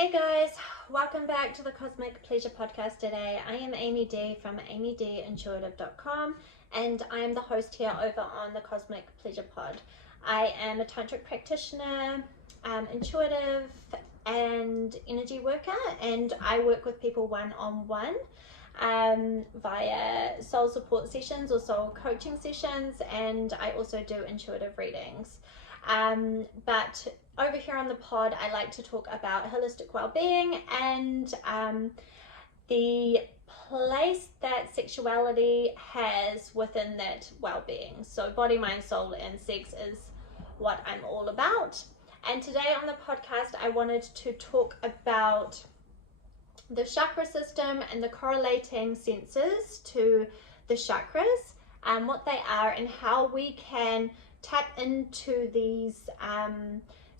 Hey guys, welcome back to the Cosmic Pleasure Podcast today. I am Amy D from amydintuitive.com and I am the host here over on the Cosmic Pleasure Pod. I am a tantric practitioner, intuitive and energy worker, and I work with people one-on-one via soul support sessions or soul coaching sessions, and I also do intuitive readings. But over here on the pod, I like to talk about holistic well-being and the place that sexuality has within that well-being. So body, mind, soul, and sex is what I'm all about. And today on the podcast, I wanted to talk about the chakra system and the correlating senses to the chakras, what they are and how we can tap into these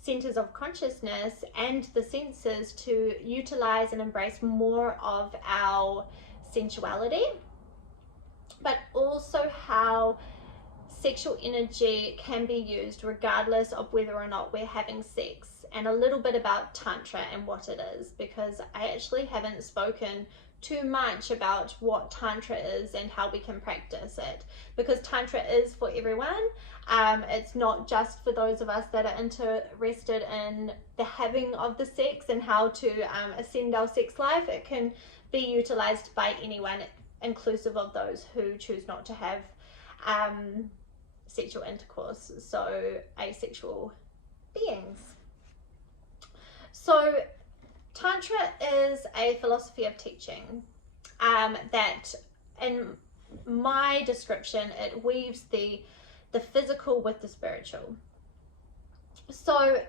centers of consciousness and the senses to utilize and embrace more of our sensuality, but also how sexual energy can be used regardless of whether or not we're having sex, and a little bit about Tantra and what it is, because I actually haven't spoken too much about what Tantra is and how we can practice it, because Tantra is for everyone. It's not just for those of us that are interested in the having of the sex and how to ascend our sex life. It can be utilized by anyone, inclusive of those who choose not to have sexual intercourse, so asexual beings. So Tantra is a philosophy of teaching that, in my description, it weaves the physical with the spiritual. So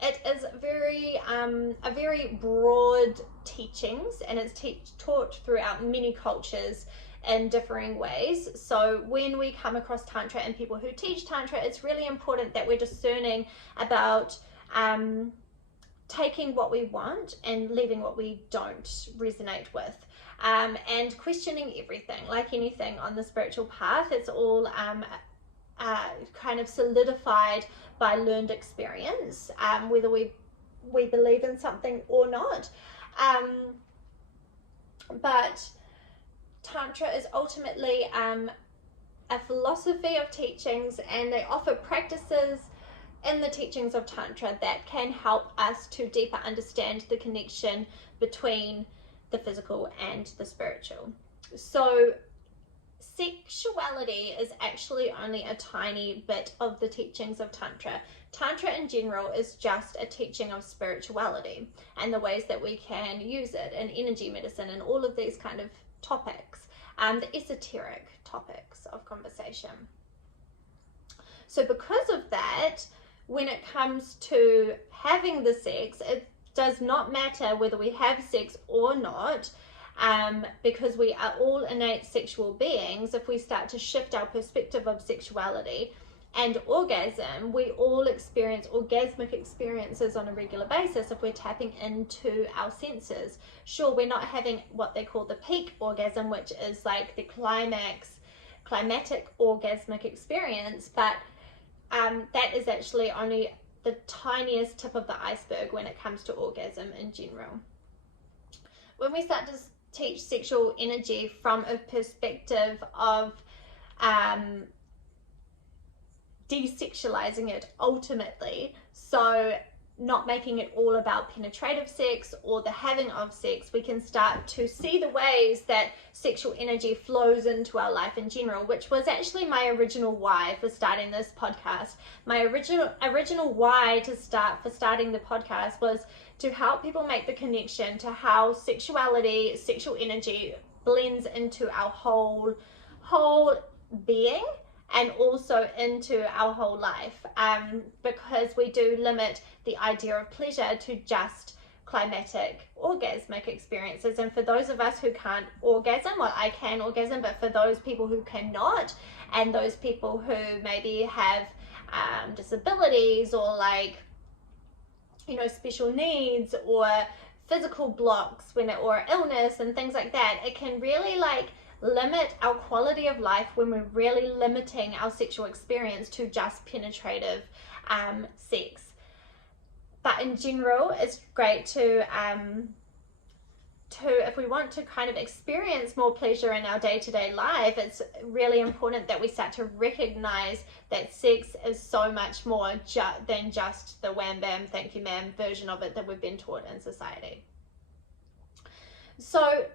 it is a very broad teachings, and it's taught throughout many cultures in differing ways. So when we come across Tantra and people who teach Tantra, it's really important that we're discerning about taking what we want and leaving what we don't resonate with, and questioning everything. Like anything on the spiritual path, it's all kind of solidified by learned experience, whether we believe in something or not. But Tantra is ultimately a philosophy of teachings, and they offer practices in the teachings of Tantra that can help us to deeper understand the connection between the physical and the spiritual. So sexuality is actually only a tiny bit of the teachings of Tantra. Tantra in general is just a teaching of spirituality and the ways that we can use it in energy medicine and all of these kind of topics, the esoteric topics of conversation. So because of that, when it comes to having the sex, it does not matter whether we have sex or not, because we are all innate sexual beings. If we start to shift our perspective of sexuality and orgasm, we all experience orgasmic experiences on a regular basis if we're tapping into our senses. Sure, we're not having what they call the peak orgasm, which is like the climatic orgasmic experience, but that is actually only the tiniest tip of the iceberg when it comes to orgasm in general. When we start to teach sexual energy from a perspective of desexualizing it ultimately, so not making it all about penetrative sex or the having of sex, we can start to see the ways that sexual energy flows into our life in general, which was actually my original why for starting this podcast. My original why for starting the podcast was to help people make the connection to how sexuality, sexual energy blends into our whole being and also into our whole life, because we do limit the idea of pleasure to just climatic orgasmic experiences. And for those of us who can't orgasm, well, I can orgasm, but for those people who cannot, and those people who maybe have disabilities or special needs or physical blocks or illness and things like that, it can really limit our quality of life when we're really limiting our sexual experience to just penetrative sex. But in general, it's great to if we want to kind of experience more pleasure in our day-to-day life, it's really important that we start to recognize that sex is so much more than just the wham bam thank you ma'am version of it that we've been taught in society. So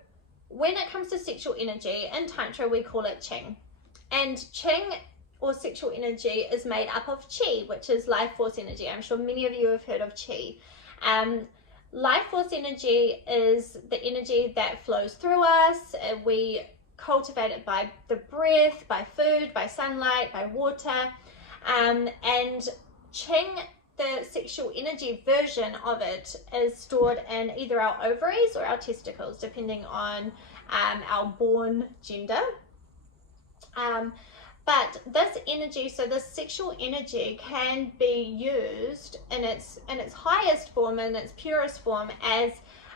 when it comes to sexual energy, in Tantra we call it Ching. And Ching, or sexual energy, is made up of Chi, which is life force energy. I'm sure many of you have heard of Chi. Life force energy is the energy that flows through us. We cultivate it by the breath, by food, by sunlight, by water. And Ching, the sexual energy version of it, is stored in either our ovaries or our testicles, depending on our born gender. But this energy, so this sexual energy, can be used in its highest form, in its purest form, as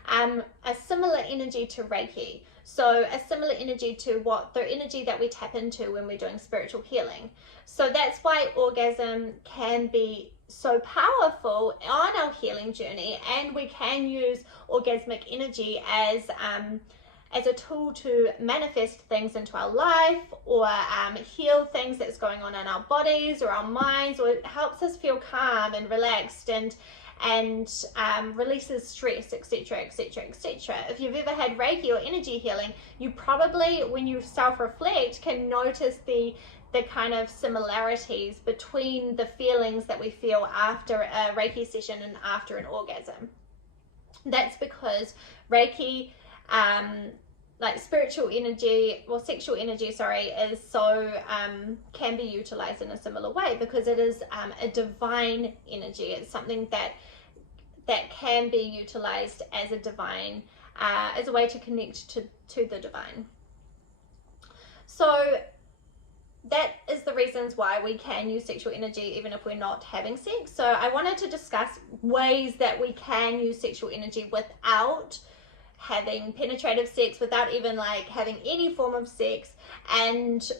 a similar energy to Reiki. So a similar energy to the energy that we tap into when we're doing spiritual healing. So that's why orgasm can be so powerful on our healing journey, and we can use orgasmic energy as a tool to manifest things into our life, or heal things that's going on in our bodies or our minds, or it helps us feel calm and relaxed and releases stress, etc., etc., etc. If you've ever had Reiki or energy healing, you probably, when you self-reflect, can notice the kind of similarities between the feelings that we feel after a Reiki session and after an orgasm. That's because Reiki, like spiritual energy, or sexual energy, is so can be utilized in a similar way, because it is a divine energy. It's something that can be utilized as a divine, as a way to connect to the divine. So that is the reasons why we can use sexual energy even if we're not having sex. So I wanted to discuss ways that we can use sexual energy without having penetrative sex, without even like having any form of sex, and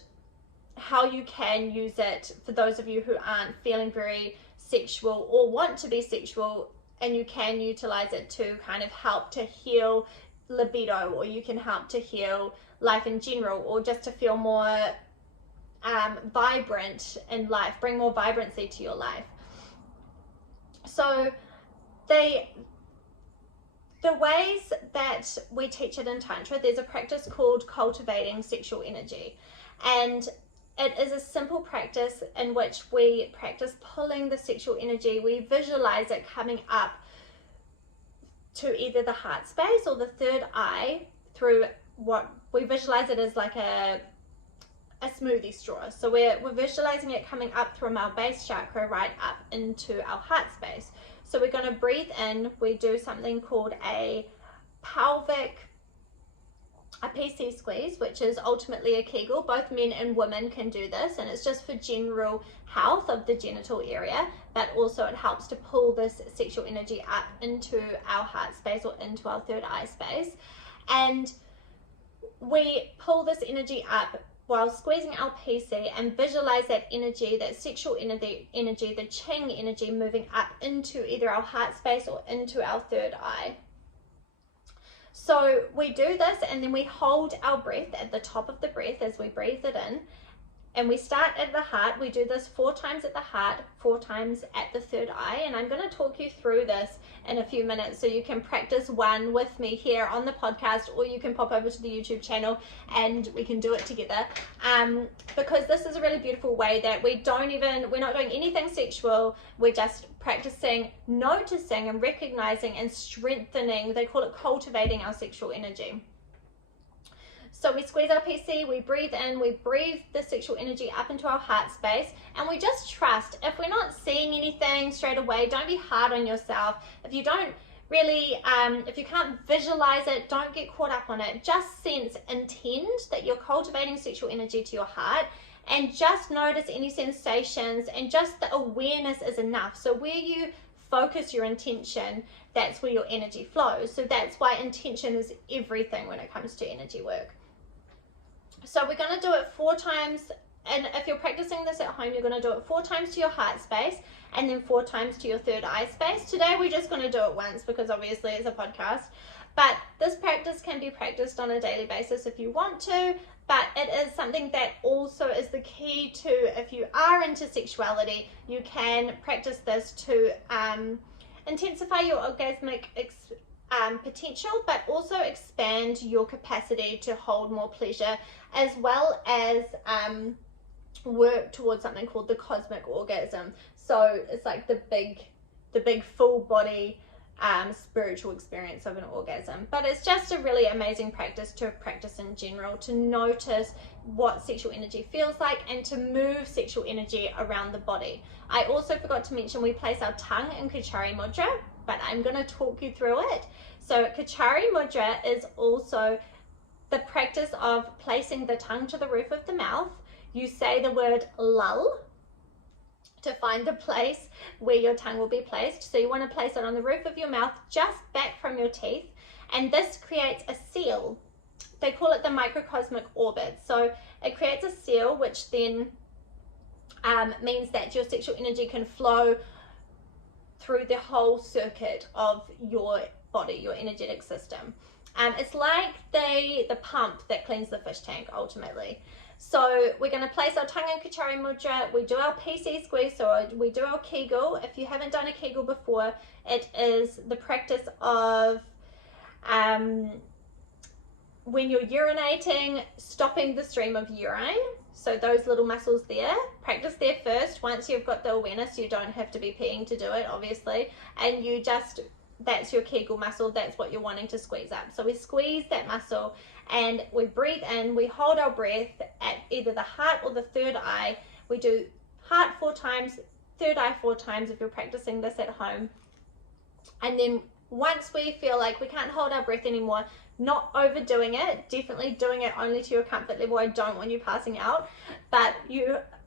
how you can use it for those of you who aren't feeling very sexual or want to be sexual, and you can utilize it to kind of help to heal libido, or you can help to heal life in general, or just to feel more vibrant in life, bring more vibrancy to your life. So the ways that we teach it in Tantra, there's a practice called cultivating sexual energy, and it is a simple practice in which we practice pulling the sexual energy. We visualize it coming up to either the heart space or the third eye through what we visualize it as like a smoothie straw. So we're visualizing it coming up from our base chakra right up into our heart space. So we're going to breathe in. We do something called a PC squeeze, which is ultimately a Kegel. Both men and women can do this, and it's just for general health of the genital area, but also it helps to pull this sexual energy up into our heart space or into our third eye space. And we pull this energy up while squeezing our PC, and visualize that energy, that sexual energy, the Ching energy, moving up into either our heart space or into our third eye. So we do this, and then we hold our breath at the top of the breath as we breathe it in, and we start at the heart. We do this 4 times at the heart, 4 times at the third eye, and I'm going to talk you through this in a few minutes, so you can practice one with me here on the podcast, or you can pop over to the YouTube channel and we can do it together, because this is a really beautiful way that we're not doing anything sexual. We're just practicing noticing and recognizing and strengthening, they call it cultivating, our sexual energy. So we squeeze our PC, we breathe in, we breathe the sexual energy up into our heart space, and we just trust. If we're not seeing anything straight away, don't be hard on yourself. If you don't really, if you can't visualize it, don't get caught up on it. Just sense, intend that you're cultivating sexual energy to your heart, and just notice any sensations, and just the awareness is enough. So where you focus your intention, that's where your energy flows. So that's why intention is everything when it comes to energy work. So we're going to do it 4 times and if you're practicing this at home, you're going to do it 4 times to your heart space and then 4 times to your third eye space. Today we're just going to do it once because obviously it's a podcast, but this practice can be practiced on a daily basis if you want to, but it is something that also is the key to, if you are into sexuality, you can practice this to intensify your orgasmic potential, but also expand your capacity to hold more pleasure, as well as work towards something called the cosmic orgasm. So it's like the big full body spiritual experience of an orgasm. But it's just a really amazing practice to practice in general, to notice what sexual energy feels like and to move sexual energy around the body. I also forgot to mention we place our tongue in Kachari Mudra, but I'm going to talk you through it. So Kachari Mudra is also the practice of placing the tongue to the roof of the mouth. You say the word lull to find the place where your tongue will be placed. So you want to place it on the roof of your mouth, just back from your teeth, and this creates a seal. They call it the microcosmic orbit. So it creates a seal, which then means that your sexual energy can flow through the whole circuit of your body, your energetic system. It's like the pump that cleans the fish tank ultimately. So we're going to place our tongue in Kachari Mudra. We do our PC squeeze, so we do our Kegel. If you haven't done a Kegel before, it is the practice of when you're urinating, stopping the stream of urine. So those little muscles there, practice there first. Once you've got the awareness, you don't have to be peeing to do it, obviously. And you just, that's your Kegel muscle, that's what you're wanting to squeeze up. So we squeeze that muscle and we breathe in, we hold our breath at either the heart or the third eye. We do heart 4 times, third eye 4 times if you're practicing this at home. And then once we feel like we can't hold our breath anymore, not overdoing it, definitely doing it only to your comfort level. I don't want you passing out, but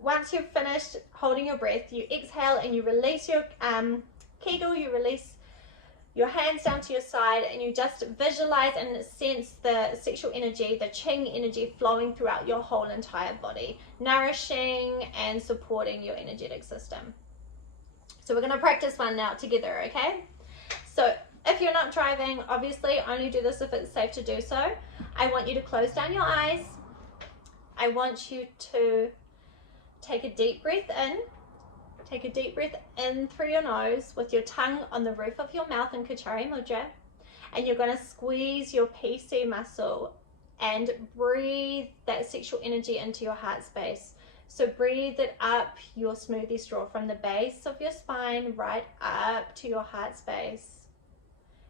once you've finished holding your breath, you exhale and you release your Kegel, you release your hands down to your side, and you just visualize and sense the sexual energy, the Qing energy flowing throughout your whole entire body, nourishing and supporting your energetic system. So we're going to practice one now together, okay? So if you're not driving, obviously only do this if it's safe to do so. I want you to close down your eyes. I want you to take a deep breath in. Take a deep breath in through your nose with your tongue on the roof of your mouth in Kachari Mudra. And you're going to squeeze your PC muscle and breathe that sexual energy into your heart space. So breathe it up your smoothie straw from the base of your spine right up to your heart space.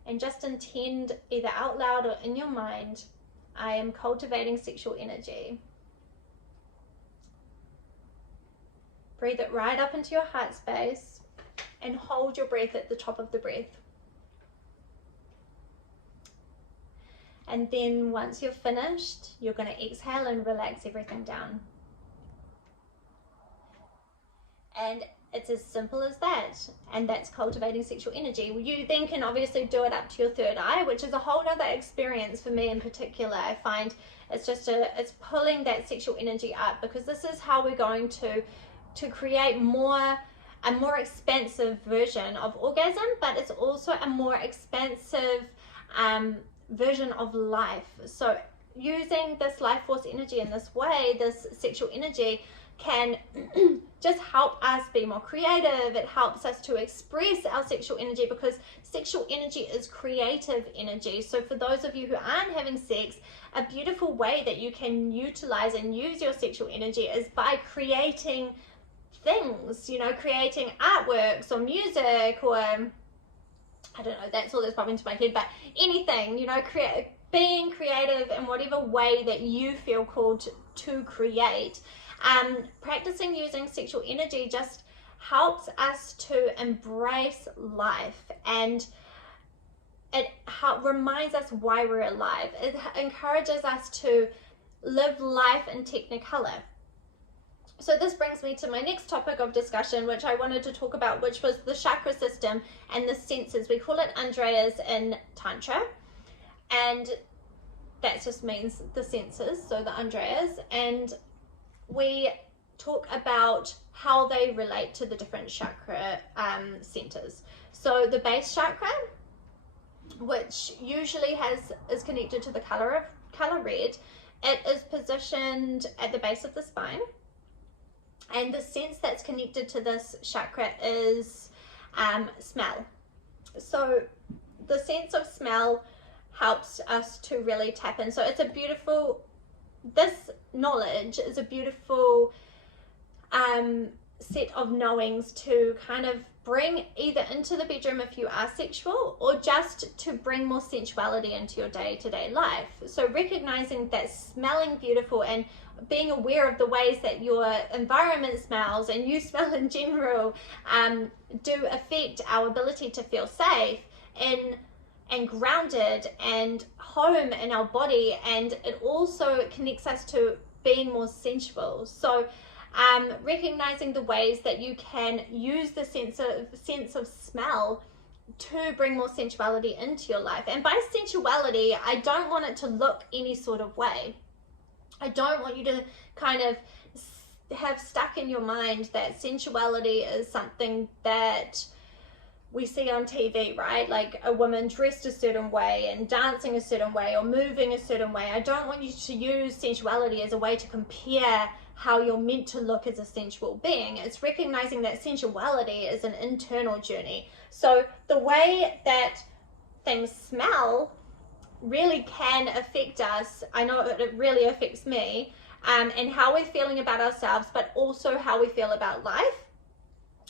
And just intend either out loud or in your mind, I am cultivating sexual energy. Breathe it right up into your heart space and hold your breath at the top of the breath. And then once you're finished, you're going to exhale and relax everything down. And it's as simple as that. And that's cultivating sexual energy. You then can obviously do it up to your third eye, which is a whole nother experience for me in particular. I find it's it's pulling that sexual energy up, because this is how we're going to create a more expansive version of orgasm, but it's also a more expansive version of life. So using this life force energy in this way, this sexual energy can just help us be more creative. It helps us to express our sexual energy, because sexual energy is creative energy. So for those of you who aren't having sex, a beautiful way that you can utilize and use your sexual energy is by creating things, creating artworks or music, or I don't know, that's all that's popping into my head, but anything, being creative in whatever way that you feel called to create. Practicing using sexual energy just helps us to embrace life, and it reminds us why we're alive. It encourages us to live life in technicolor. So this brings me to my next topic of discussion, which I wanted to talk about, which was the chakra system and the senses. We call it Andreas in Tantra, and that just means the senses, so the Andreas. And we talk about how they relate to the different chakra centers. So the base chakra, which usually is connected to the color red, it is positioned at the base of the spine, and the sense that's connected to this chakra is smell. So the sense of smell helps us to really tap in. So it's a beautiful, this knowledge is a beautiful set of knowings to kind of bring either into the bedroom if you are sexual, or just to bring more sensuality into your day-to-day life. So recognizing that smelling beautiful and being aware of the ways that your environment smells and you smell in general do affect our ability to feel safe and grounded and home in our body, and it also connects us to being more sensual. So recognizing the ways that you can use the sense of smell to bring more sensuality into your life. And by sensuality, I don't want it to look any sort of way. I don't want you to kind of have stuck in your mind that sensuality is something that we see on TV, right? Like a woman dressed a certain way and dancing a certain way or moving a certain way. I don't want you to use sensuality as a way to compare how you're meant to look as a sensual being. It's recognizing that sensuality is an internal journey. So the way that things smell really can affect us. I know it really affects me, and how we're feeling about ourselves, but also how we feel about life.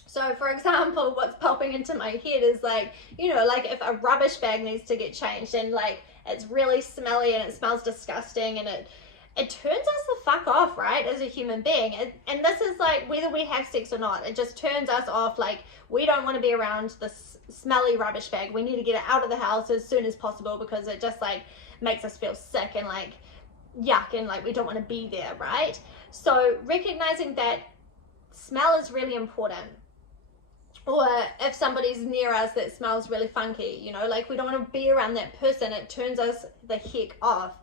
So for example, what's popping into my head is like, you know, like if a rubbish bag needs to get changed and like it's really smelly and it smells disgusting, and it turns us the fuck off, right, as a human being. And this is like whether we have sex or not, it just turns us off. Like we don't want to be around this smelly rubbish bag. We need to get it out of the house as soon as possible because it just like makes us feel sick and like yuck, and like we don't want to be there, right? So recognizing that smell is really important. Or if somebody's near us that smells really funky, you know, like we don't want to be around that person. It turns us the heck off.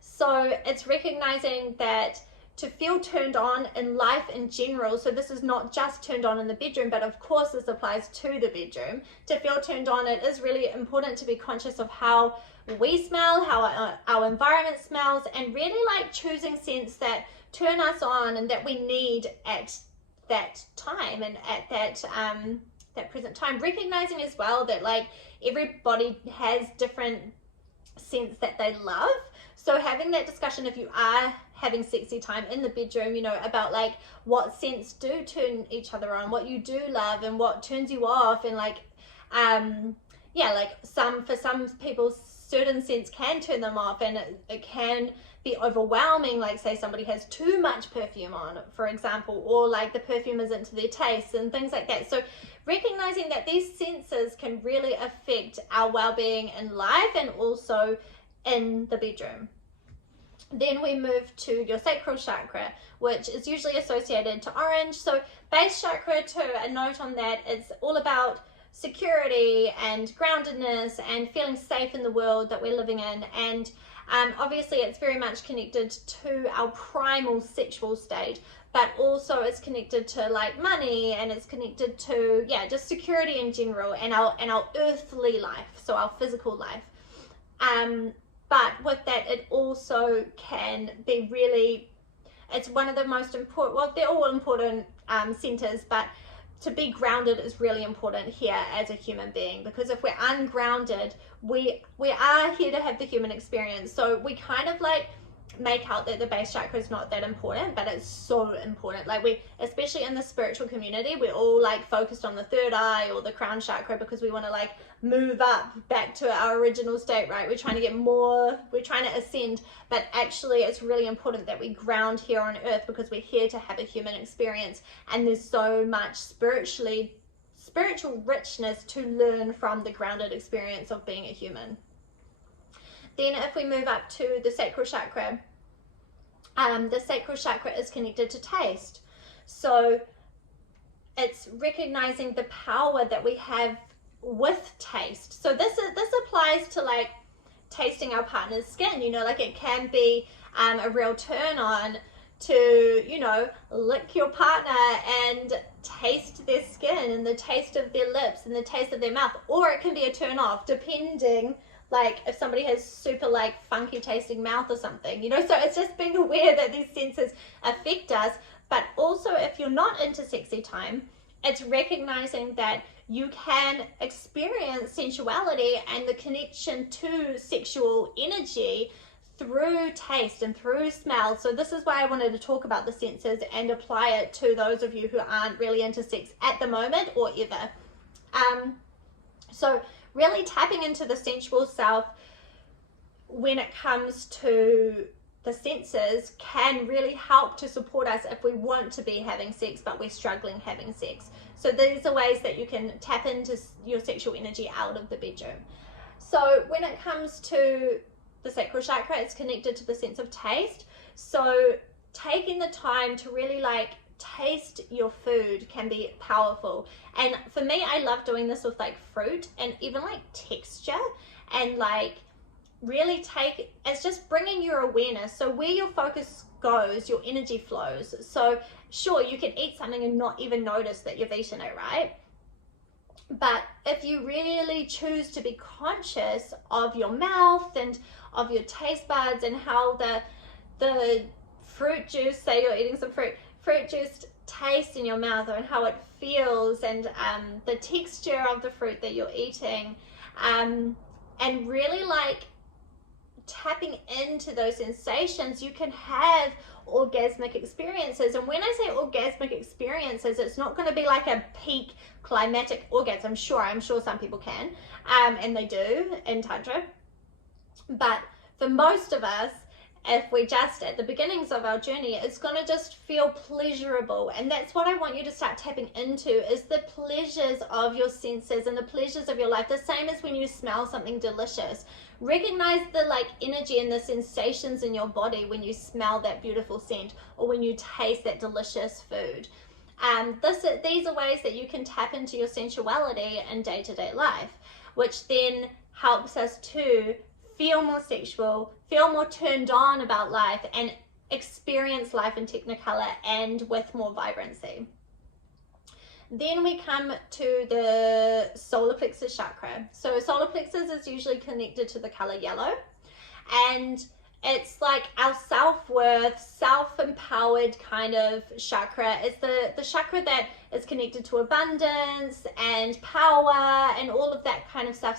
So it's recognizing that to feel turned on in life in general, so this is not just turned on in the bedroom, but of course this applies to the bedroom. To feel turned on, it is really important to be conscious of how we smell, how our environment smells, and really like choosing scents that turn us on and that we need at that time and at that present time. Recognizing as well that like everybody has different scents that they love. So having that discussion, if you are having sexy time in the bedroom, you know, about like what scents do turn each other on, what you do love and what turns you off, and like yeah, like for some people certain scents can turn them off, and it can be overwhelming. Like say somebody has too much perfume on, for example, or like the perfume isn't to their taste and things like that. So recognizing that these senses can really affect our well-being in life and also in the bedroom. Then we move to your sacral chakra, which is usually associated to orange. So base chakra, to a note on that, it's all about security and groundedness and feeling safe in the world that we're living in. And obviously it's very much connected to our primal sexual state, but also it's connected to like money, and it's connected to, yeah, just security in general, and our earthly life, so our physical life. But with that, it also can be really, it's one of the most important, well, they're all important centers, but to be grounded is really important here as a human being, because if we're ungrounded, we are here to have the human experience. So we kind of like make out that the base chakra is not that important, but it's so important. Like we, especially in the spiritual community, we're all like focused on the third eye or the crown chakra because we want to like move up back to our original state, right? We're trying to get more, we're trying to ascend, but actually it's really important that we ground here on earth because we're here to have a human experience, and there's so much spiritual richness to learn from the grounded experience of being a human. Then if we move up to the sacral chakra is connected to taste. So it's recognizing the power that we have with taste. So this applies to like tasting our partner's skin, you know, like it can be a real turn on to, you know, lick your partner and taste their skin and the taste of their lips and the taste of their mouth. Or it can be a turn off, depending, like if somebody has super like funky tasting mouth or something, you know. So it's just being aware that these senses affect us. But also, if you're not into sexy time, it's recognizing that you can experience sensuality and the connection to sexual energy through taste and through smell. So this is why I wanted to talk about the senses and apply it to those of you who aren't really into sex at the moment or ever. So really tapping into the sensual self when it comes to the senses can really help to support us if we want to be having sex but we're struggling having sex. So these are ways that you can tap into your sexual energy out of the bedroom. So when it comes to the sacral chakra, it's connected to the sense of taste. So taking the time to really like taste your food can be powerful. And for me, I love doing this with like fruit and even like texture, and like really it's just bringing your awareness. So where your focus goes, your energy flows. So sure, you can eat something and not even notice that you've eaten it, right? But if you really choose to be conscious of your mouth and of your taste buds and how the fruit juice, say you're eating some fruit juice tastes in your mouth, and how it feels, and the texture of the fruit that you're eating, and really like tapping into those sensations, you can have orgasmic experiences. And when I say orgasmic experiences, it's not going to be like a peak climatic orgasm. I'm sure some people can, and they do in Tantra. But for most of us, if we're just at the beginnings of our journey, it's going to just feel pleasurable. And that's what I want you to start tapping into, is the pleasures of your senses and the pleasures of your life. The same as when you smell something delicious. Recognize the like energy and the sensations in your body when you smell that beautiful scent or when you taste that delicious food. These are ways that you can tap into your sensuality in day-to-day life, which then helps us to feel more sexual, feel more turned on about life, and experience life in technicolor and with more vibrancy. Then we come to the solar plexus chakra. So solar plexus is usually connected to the color yellow, and it's like our self-worth, self-empowered kind of chakra. It's the chakra that is connected to abundance and power and all of that kind of stuff,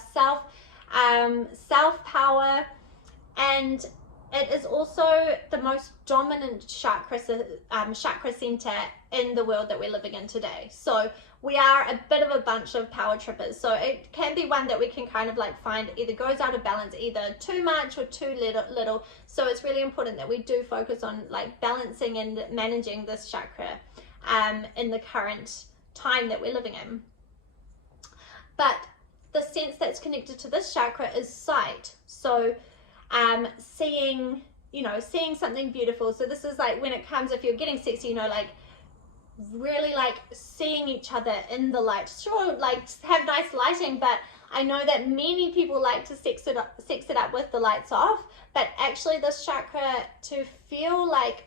self-power. And it is also the most dominant chakra center in the world that we're living in today. So we are a bit of a bunch of power trippers. So it can be one that we can kind of like find either goes out of balance, either too much or too little. So it's really important that we do focus on like balancing and managing this chakra in the current time that we're living in. But the sense that's connected to this chakra is sight. So seeing something beautiful. So this is like when it comes, if you're getting sexy, you know, like really like seeing each other in the light. Sure, like have nice lighting, but I know that many people like to sex it up with the lights off. But actually this chakra, to feel like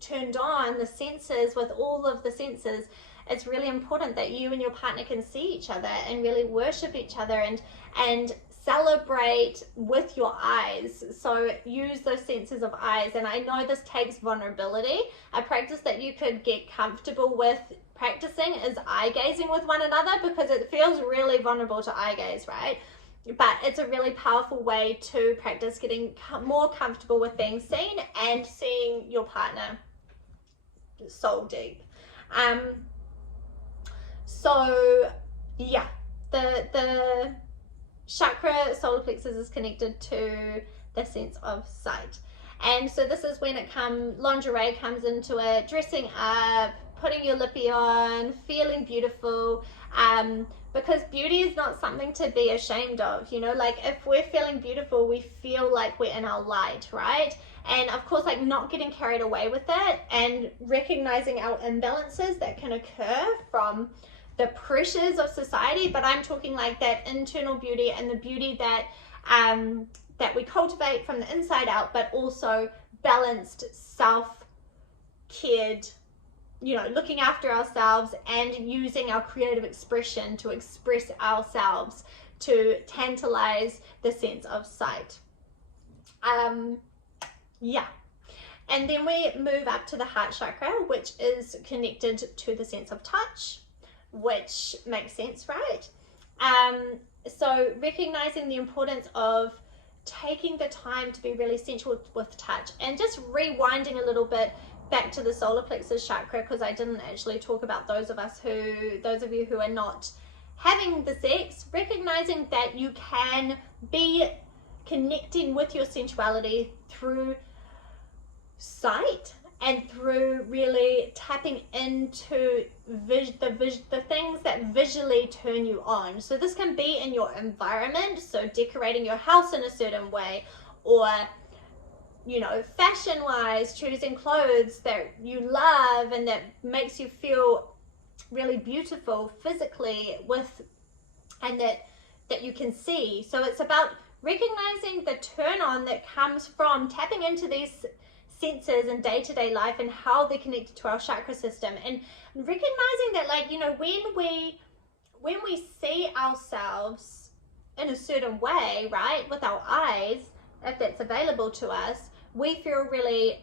turned on, the senses, with all of the senses, it's really important that you and your partner can see each other and really worship each other and celebrate with your eyes. So use those senses of eyes. And I know this takes vulnerability. A practice that you could get comfortable with practicing is eye gazing with one another, because it feels really vulnerable to eye gaze, right? But it's a really powerful way to practice getting more comfortable with being seen and seeing your partner soul deep. So yeah, the chakra solar plexus is connected to the sense of sight. And so this is when lingerie comes into it, dressing up, putting your lippy on, feeling beautiful, because beauty is not something to be ashamed of. You know, like if we're feeling beautiful, we feel like we're in our light, right? And of course, like not getting carried away with it and recognizing our imbalances that can occur from the pressures of society. But I'm talking like that internal beauty and the beauty that that we cultivate from the inside out, but also balanced cared, you know, looking after ourselves and using our creative expression to express ourselves, to tantalize the sense of sight. Yeah. And then we move up to the heart chakra, which is connected to the sense of touch, which makes sense, right? So recognizing the importance of taking the time to be really sensual with touch, and just rewinding a little bit back to the solar plexus chakra, because I didn't actually talk about those of you who are not having the sex, recognizing that you can be connecting with your sensuality through sight and through really tapping into the things that visually turn you on. So this can be in your environment, so decorating your house in a certain way, or, you know, fashion wise, choosing clothes that you love and that makes you feel really beautiful physically and that you can see. So it's about recognizing the turn on that comes from tapping into these senses in day-to-day life and how they're connected to our chakra system, and recognizing that, like, you know, when we see ourselves in a certain way, right, with our eyes, if that's available to us, we feel really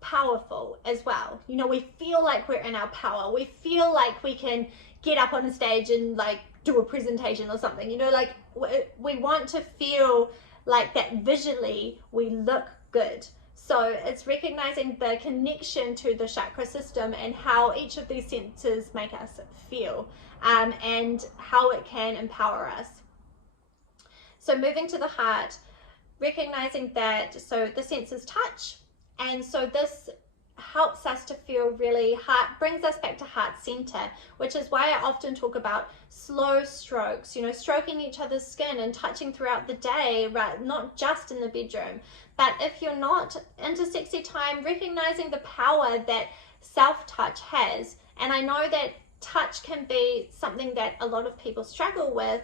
powerful as well. You know, we feel like we're in our power. We feel like we can get up on a stage and like do a presentation or something, you know, like we want to feel like that visually we look good. So it's recognizing the connection to the chakra system and how each of these senses make us feel, and how it can empower us. So moving to the heart, recognizing that, so the senses touch, and so this helps us to feel really brings us back to heart center, which is why I often talk about slow strokes, you know, stroking each other's skin and touching throughout the day, right? Not just in the bedroom. But if you're not into sexy time, recognizing the power that self-touch has. And I know that touch can be something that a lot of people struggle with,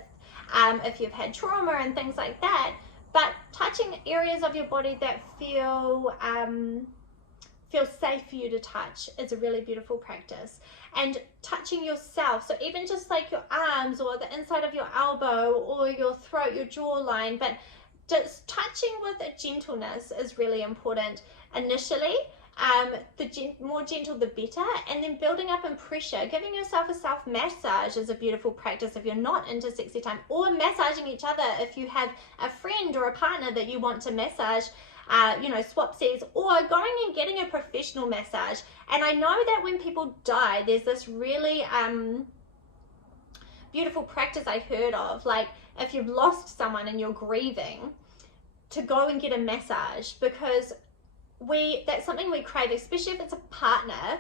if you've had trauma and things like that, but touching areas of your body that feel safe for you to touch is a really beautiful practice. And touching yourself, so even just like your arms or the inside of your elbow or your throat, your jawline, but just touching with a gentleness is really important initially. The more gentle the better, and then building up in pressure. Giving yourself a self massage is a beautiful practice if you're not into sexy time, or massaging each other if you have a friend or a partner that you want to massage, you know, swapsies, or going and getting a professional massage. And I know that when people die, there's this really beautiful practice I heard of, like if you've lost someone and you're grieving, to go and get a massage, because that's something we crave, especially if it's a partner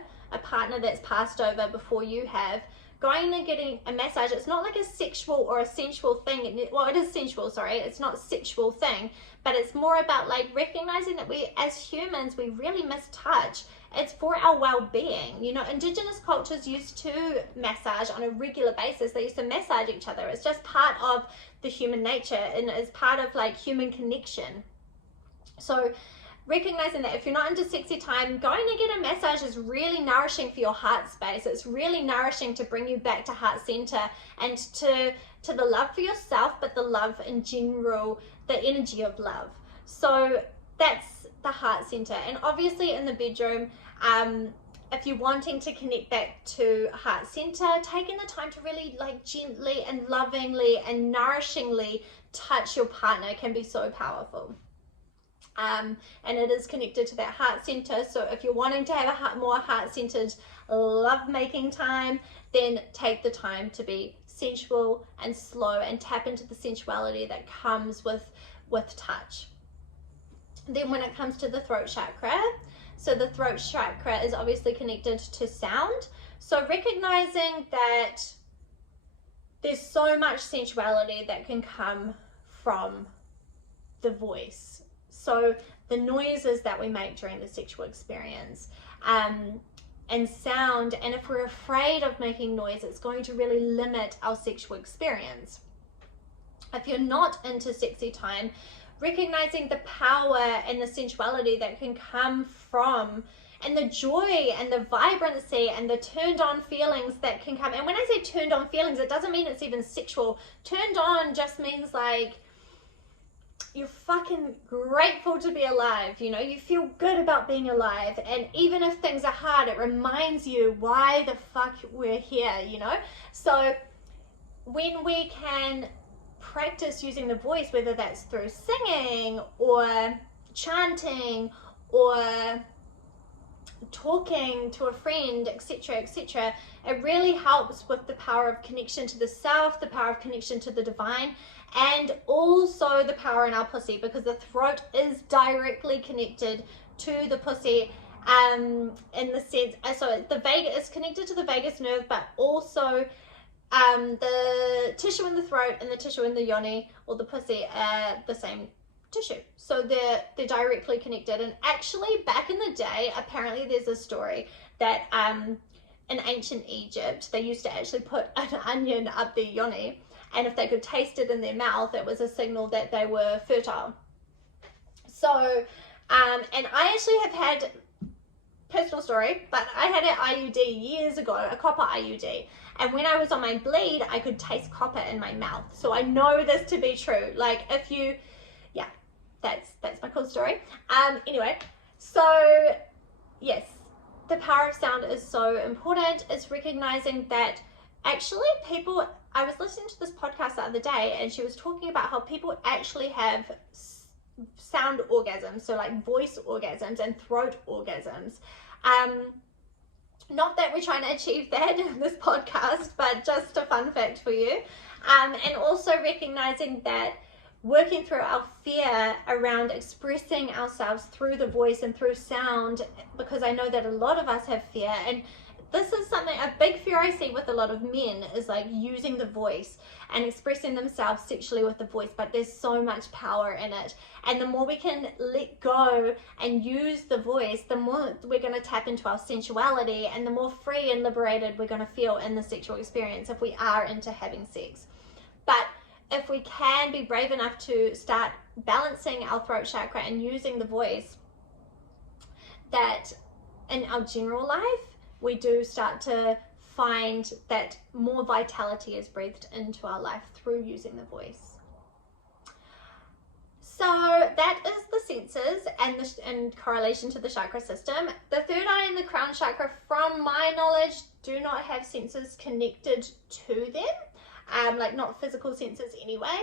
that's passed over before you have. Going and getting a massage, it's not like a sexual or a sensual thing. Well, it is sensual, sorry, it's not a sexual thing, but it's more about like recognizing that we as humans, we really miss touch. It's for our well-being. You know, indigenous cultures used to massage on a regular basis. They used to massage each other. It's just part of the human nature, and it's part of like human connection. So recognizing that if you're not into sexy time, going to get a massage is really nourishing for your heart space. It's really nourishing to bring you back to heart center and to the love for yourself, but the love in general, the energy of love. So that's the heart center. And obviously in the bedroom, if you're wanting to connect back to heart center, taking the time to really like gently and lovingly and nourishingly touch your partner can be so powerful. And it is connected to that heart center. So if you're wanting to have a more heart-centered love-making time, then take the time to be sensual and slow and tap into the sensuality that comes with touch. Then when it comes to the throat chakra, so the throat chakra is obviously connected to sound. So recognizing that there's so much sensuality that can come from the voice. So the noises that we make during the sexual experience, and sound, and if we're afraid of making noise, it's going to really limit our sexual experience. If you're not into sexy time, recognizing the power and the sensuality that can come from and the joy and the vibrancy and the turned on feelings that can come. And when I say turned on feelings, it doesn't mean it's even sexual. Turned on just means like you're fucking grateful to be alive, you know, you feel good about being alive, and even if things are hard, it reminds you why the fuck we're here, you know. So when we can practice using the voice, whether that's through singing or chanting or talking to a friend, etc., etc., it really helps with the power of connection to the self, the power of connection to the divine, and also the power in our pussy, because the throat is directly connected to the pussy, in the sense, so the vagus is connected to the vagus nerve, but also the tissue in the throat and the tissue in the yoni or the pussy are the same tissue, so they're directly connected. And actually, back in the day, apparently there's a story that in ancient Egypt, they used to actually put an onion up their yoni, and if they could taste it in their mouth, it was a signal that they were fertile. So and I actually have had, personal story, but I had an IUD years ago, a copper IUD, and when I was on my bleed, I could taste copper in my mouth. So I know this to be true. Like, if you, yeah, that's my cool story. Anyway, so yes, the power of sound is so important. It's recognizing that actually people, I was listening to this podcast the other day, and she was talking about how people actually have sound orgasms, so like voice orgasms and throat orgasms. Not that we're trying to achieve that in this podcast, but just a fun fact for you. And also recognizing that working through our fear around expressing ourselves through the voice and through sound, because I know that a lot of us have fear, and this is something, a big fear I see with a lot of men is like using the voice and expressing themselves sexually with the voice, but there's so much power in it. And the more we can let go and use the voice, the more we're going to tap into our sensuality, and the more free and liberated we're going to feel in the sexual experience if we are into having sex. But if we can be brave enough to start balancing our throat chakra and using the voice, that in our general life, we do start to find that more vitality is breathed into our life through using the voice. So that is the senses and in correlation to the chakra system. The third eye and the crown chakra, from my knowledge, do not have senses connected to them, like not physical senses anyway.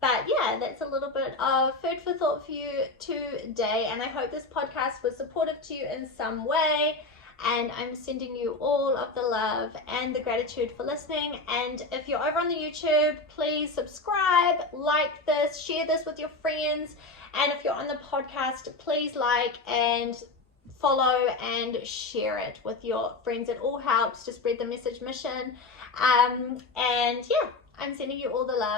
But yeah, that's a little bit of food for thought for you today, and I hope this podcast was supportive to you in some way. And I'm sending you all of the love and the gratitude for listening. And if you're over on the YouTube, please subscribe, like this, share this with your friends. And if you're on the podcast, please like and follow and share it with your friends. It all helps to spread the message mission. And yeah, I'm sending you all the love.